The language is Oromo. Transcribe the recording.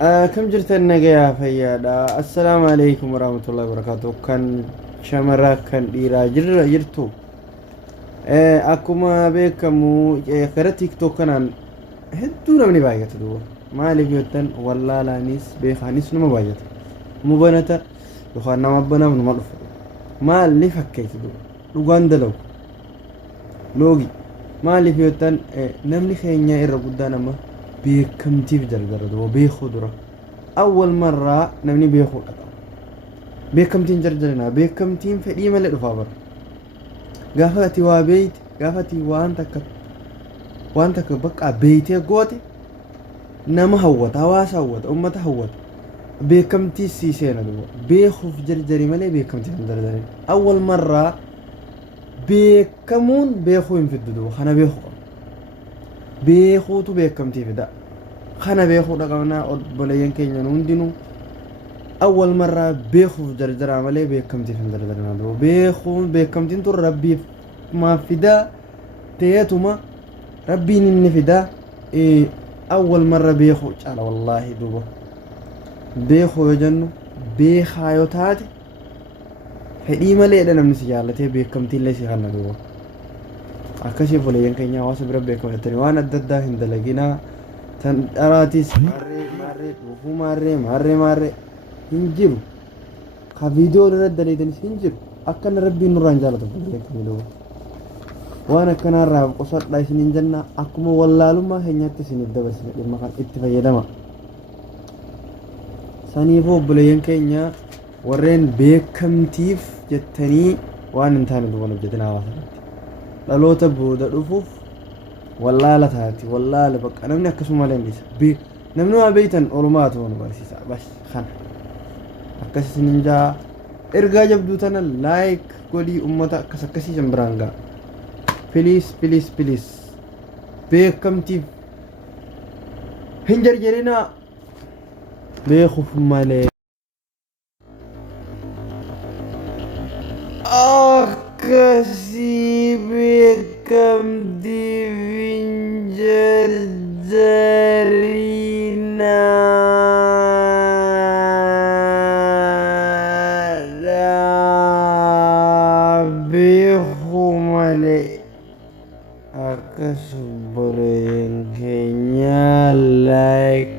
كم جرت النجاة فيادا السلام عليكم ورحمة الله وبركاته كان شمرا كان ديرا جرتو أكما بكمو كرا تيك توك كان هدونا من بايت دو ما لقيتن والله لا نيس بيخانيس نما بايت مبنتا يخانا مبنا من مالف ما اللي فكيت دو لغاندلو لوغي ما لقيتن نملي خينيا إرقودانا ما بكم تيف جرجر دو بيخودرا أول مرة نمني بيخود بكم تين جرجرنا بكم تين فدي ملء دفابر قافتي وابيت قافتي وانتك بقى بيتي قوتي نما هوت هواس هوت أمة هوت بكم تي سيسينا دو بيخوف جرجري ملء بكم تين جرجري أول مرة بكمون بيخو ينفددو خنا beekuutu beekamtii fida kana beekuudha qabnaa obboleeyyan keenya hundinuu awwal marraa beekuuf jarjaraa malee beekamtiif hin jarjaranaa beekuun beekamtiin tun rabbiif maaf fidaa ta'eetuma rabbiin inni fidaa awwal marra beekuu caala wallaahi duuba beekuu yoo jennu beekaa yoo taate fedhii maleedha namni si jaallatee beekamtiillee si hanna duuba akkasii obboleeyyan keenya hawaasa bira beekamatanii waan adda addaa hin dalaginaa tan dharaatis maarree hin jiru ka viidiyoo irratti daleetanis hin jiru akkana rabbiin nurraan jaallatu obboleeyyan keenya waan akkanaarraa qusadhaa isiniin jenna akkuma wallaalummaa keenyaatti isiniif dabarsine dhimma kan itti fayyadama saniifuu obboleeyyan keenya warreen beekamtiif jettanii waan hin taane duban hojjetin hawaasa dhaloota booda dhufuuf wallaala taati wallaala bakka namni akkasuma leenjisa namni waa beeytan olumaatu waan barsiisa bas kana akkas isiniin jaa ergaa jabduu tana laayik godhii ummata akkasii jan biraan gaa please beekamtiif hin jarjarinaa beekuuf malee akkasii beekamtiif hin jarjarinaa beekuu malee akkas obboleeyyan keenya like